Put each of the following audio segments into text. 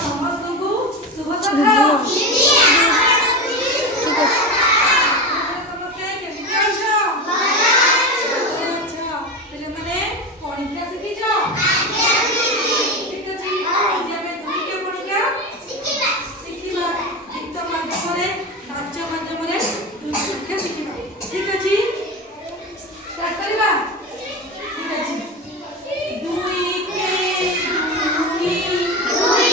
ସମସ୍ତଙ୍କୁ ଶୁଭ ସକାଳ। ସମସ୍ତେ କେମିତି ଅଛ? ପିଲାମାନେ ପଣିକିଆ ଶିଖିଛ? ଠିକ ଅଛି। ଆଜି ଆମେ ଦୁଇଟା ପଣିକିଆ ଶିଖିବା। ଗୀତ ମାଧ୍ୟମରେ, ନାଚ ମାଧ୍ୟମରେ ପଣିକିଆ ଶିଖିବା। ଠିକ ଅଛି, ଷ୍ଟାର୍ଟ କରିବା। ଠିକ ଅଛି। ଦୁଇ କେ ଦୁଇ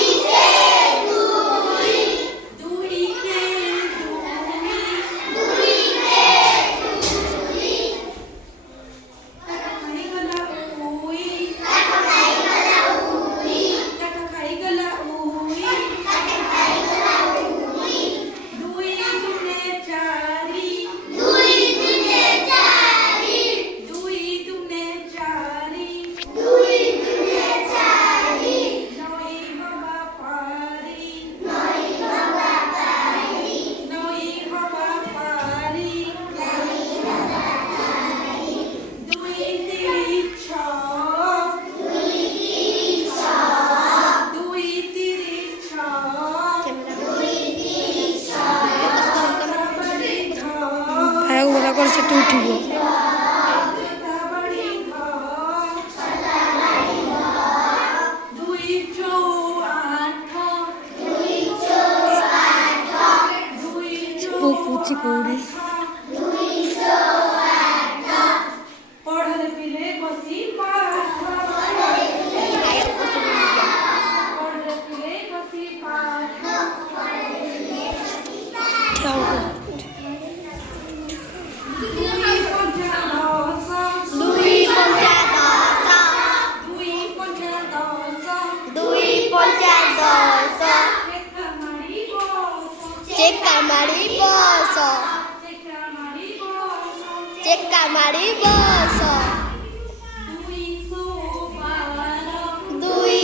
ସେଠି ଉଠିବ। ପୁଚି କଉଡ଼ି ପଢ଼ରେ ପିଲେ ବସି Ceka mariposa, dui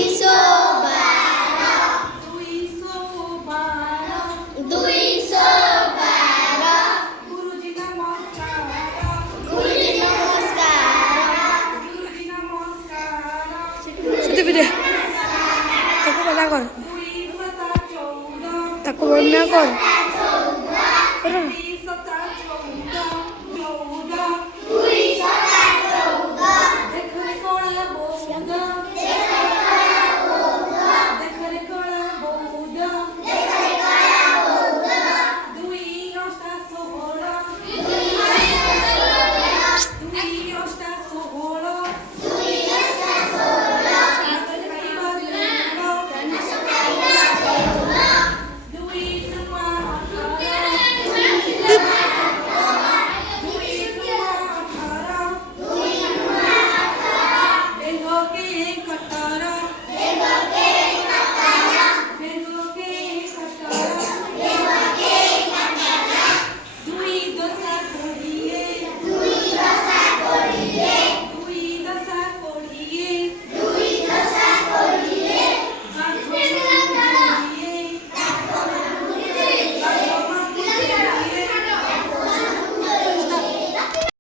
sobara, Guruji namaskara, Satu beda. Taku mana kor? Taku mana kor?